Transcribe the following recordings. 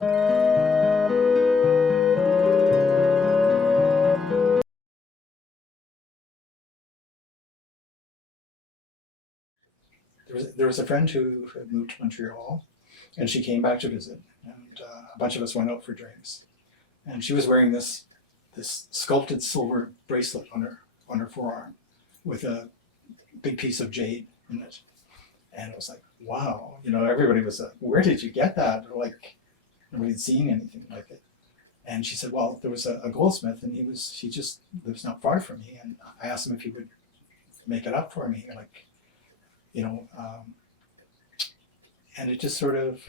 There was a friend who had moved to Montreal, and she came back to visit, and a bunch of us went out for drinks. And she was wearing this sculpted silver bracelet on her forearm with a big piece of jade in it. And it was like, wow, everybody was like, where did you get that? Or like, nobody had seen anything like it. And she said, well, there was a goldsmith, and he just lives not far from me. And I asked him if he would make it up for me, like, and it just sort of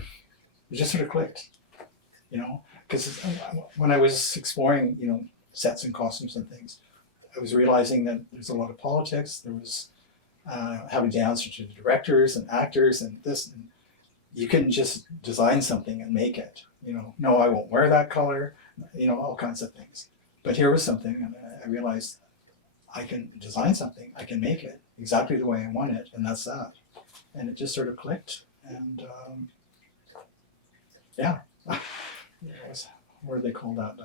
clicked, because when I was exploring, sets and costumes and things, I was realizing that there's a lot of politics. There was having to answer to the directors and actors and this, and you couldn't just design something and make it. No, I won't wear that color. All kinds of things. But here was something, and I realized I can design something. I can make it exactly the way I want it, and that's that. And it just sort of clicked. And yeah, what do they call that?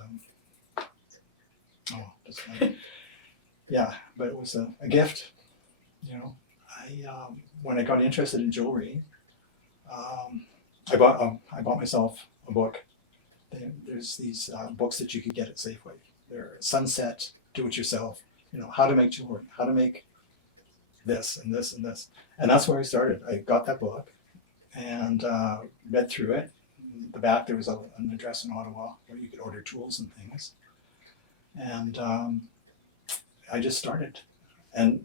Yeah, but it was a gift. When I got interested in jewelry, I bought myself a book. There's these books that you could get at Safeway. They're Sunset, Do-It-Yourself. How to make jewelry, how to make this and this and this, and that's where I started. I got that book and read through it. In the back there was an address in Ottawa where you could order tools and things, and I just started. And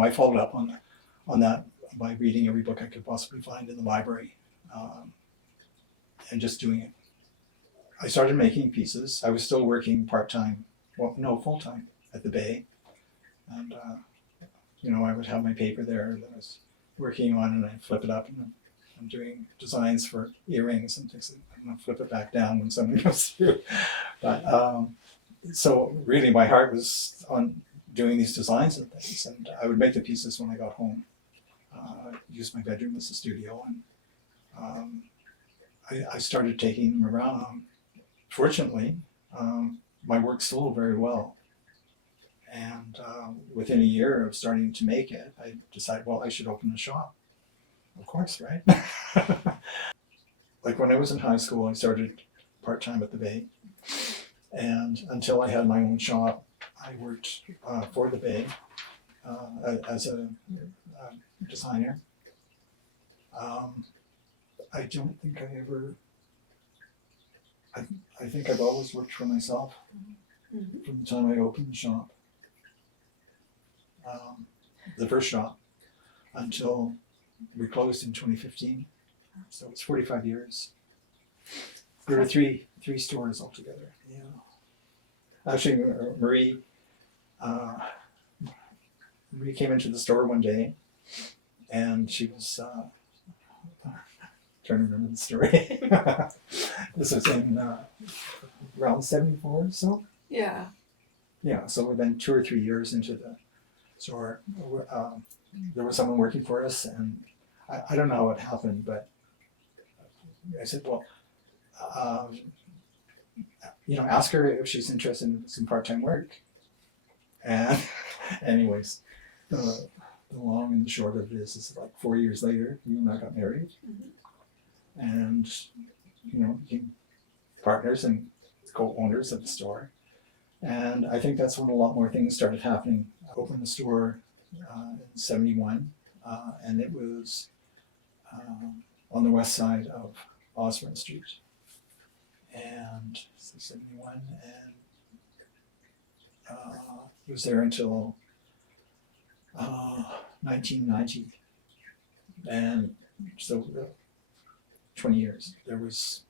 I followed up on that by reading every book I could possibly find in the library, and just doing it. I started making pieces. I was still working part-time, full-time at the Bay, and I would have my paper there that I was working on, and I'd flip it up, and I'm doing designs for earrings and things. I'm gonna flip it back down when someone goes through. But so really, my heart was on doing these designs and things, and I would make the pieces when I got home. Use my bedroom as a studio, and I started taking them around. Fortunately, my work sold very well. And within a year of starting to make it, I decided, well, I should open a shop. Of course, right? Like when I was in high school, I started part-time at the Bay. And until I had my own shop, I worked for the Bay as a designer. I don't think I ever, I think I've always worked for myself from the time I opened the shop. The first shop until we closed in 2015. So it's 45 years. There were three stores altogether. Yeah. Actually, Marie came into the store one day, and she was trying to remember the story. This was in around 74 or so. Yeah. Yeah. So we've been 2 or 3 years into the store. There was someone working for us, and I don't know how it happened, but I said, well, ask her if she's interested in some part-time work. And anyways, the long and the short of this is like 4 years later, you and I got married, and became partners and co-owners of the store. And I think that's when a lot more things started happening. I opened the store in 71, and it was on the west side of Osborne Street. And so 71, and it was there until 1990. And so 20 years. There was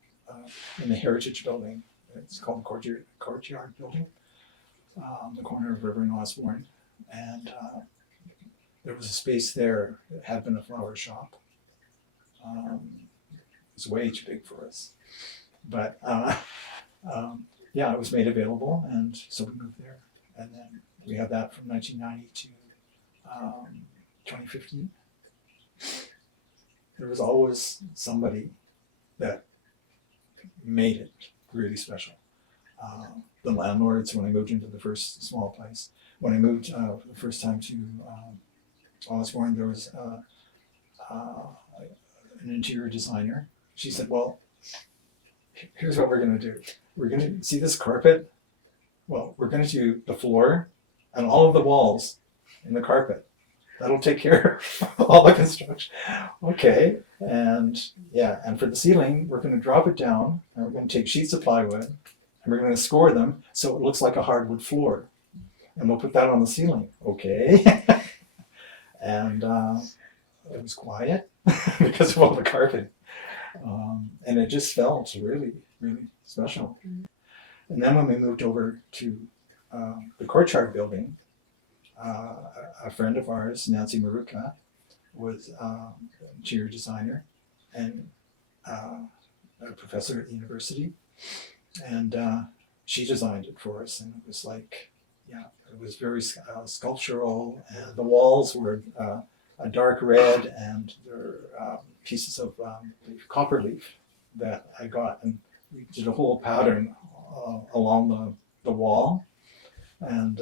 in the Heritage Building, it's called the Courtyard Building, on the corner of River and Osborne. And there was a space there that had been a flower shop. It was way too big for us. But yeah, it was made available, and so we moved there. And then we had that from 1990 to 2015. There was always somebody that made it really special. The landlords, when I moved into the first small place, when I moved for the first time to Osborne, there was an interior designer. She said, well, here's what we're going to do. We're going to see this carpet. Well, we're going to do the floor and all of the walls in the carpet. That'll take care of all the construction. Okay. And yeah, and for the ceiling, we're going to drop it down and we're going to take sheets of plywood and we're going to score them so it looks like a hardwood floor. And we'll put that on the ceiling. Okay. And it was quiet because of all the carpet. And it just felt really, really special. And then when we moved over to the courtyard building, a friend of ours, Nancy Maruka, was an interior designer and a professor at the university. And she designed it for us. And it was like, yeah, it was very sculptural. And the walls were a dark red, and there were pieces of copper leaf that I got. And we did a whole pattern along the wall. And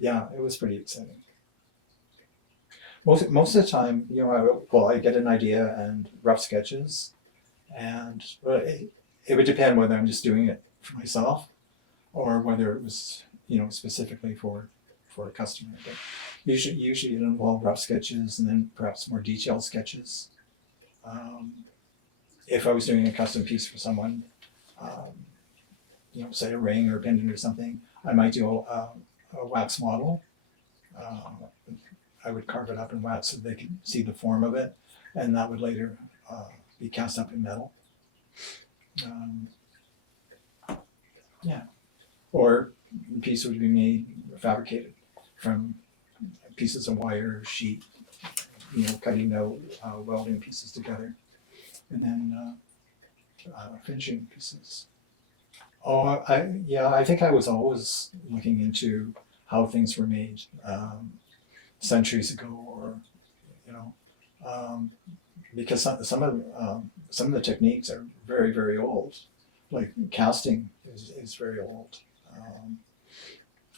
yeah, it was pretty exciting. Most of the time, you know, I get an idea and rough sketches, and it would depend whether I'm just doing it for myself or whether it was, you know, specifically for a customer. But usually it involved rough sketches and then perhaps more detailed sketches. If I was doing a custom piece for someone, you know, say a ring or a pendant or something, I might do a wax model. I would carve it up in wax so they could see the form of it, and that would later be cast up in metal. Yeah, or the piece would be made fabricated from pieces of wire, sheet, you know, cutting out, welding pieces together, and then finishing pieces. Oh, I think I was always looking into how things were made centuries ago, or you know, because some of the techniques are very, very old. Like casting is very old,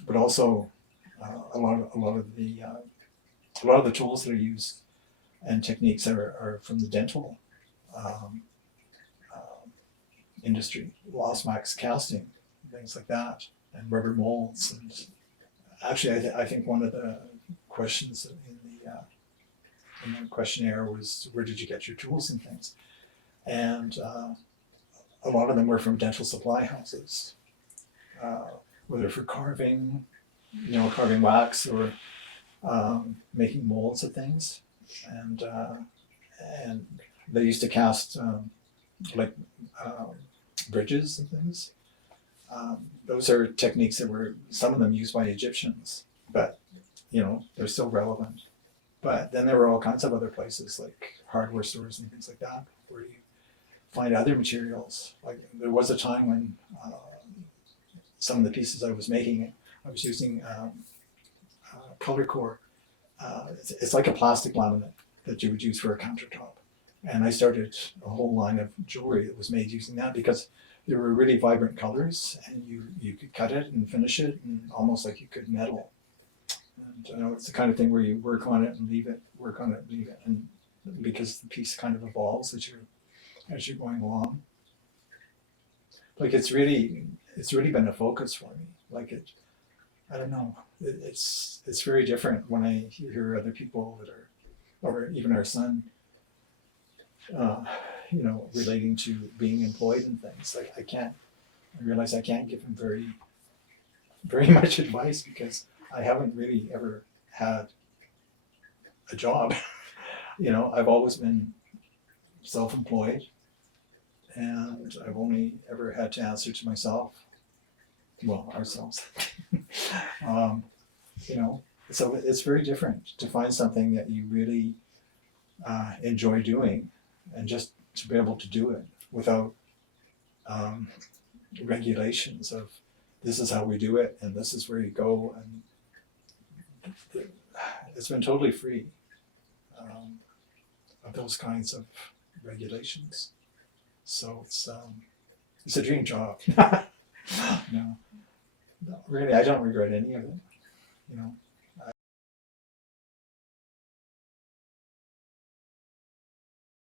but also a lot of the tools that are used and techniques are from the dental industry, lost wax casting, things like that, and rubber molds. And actually, I think one of the questions in the questionnaire was, where did you get your tools and things? And a lot of them were from dental supply houses, whether for carving, you know, carving wax, or making molds of things. And they used to cast like bridges and things. Those are techniques that were, some of them used by Egyptians, but you know, they're still relevant. But then there were all kinds of other places like hardware stores and things like that where you find other materials. Like there was a time when some of the pieces I was making, I was using color core. It's like a plastic laminate that you would use for a countertop. And I started a whole line of jewelry that was made using that because there were really vibrant colors, and you could cut it and finish it, and almost like you could metal. And you know, it's the kind of thing where you work on it and leave it, work on it, leave it, and because the piece kind of evolves as you're going along. Like it's really been a focus for me. Like it, I don't know, it's very different when I hear other people that are, or even our son, you know, relating to being employed and things. Like I realize I can't give him very, very much advice because I haven't really ever had a job. You know, I've always been self-employed, and I've only ever had to answer to myself. Well, ourselves. You know, so it's very different to find something that you really enjoy doing, and just to be able to do it without regulations of this is how we do it and this is where you go, and it's been totally free of those kinds of regulations. So It's a dream job. No, no, really, I don't regret any of it. You know,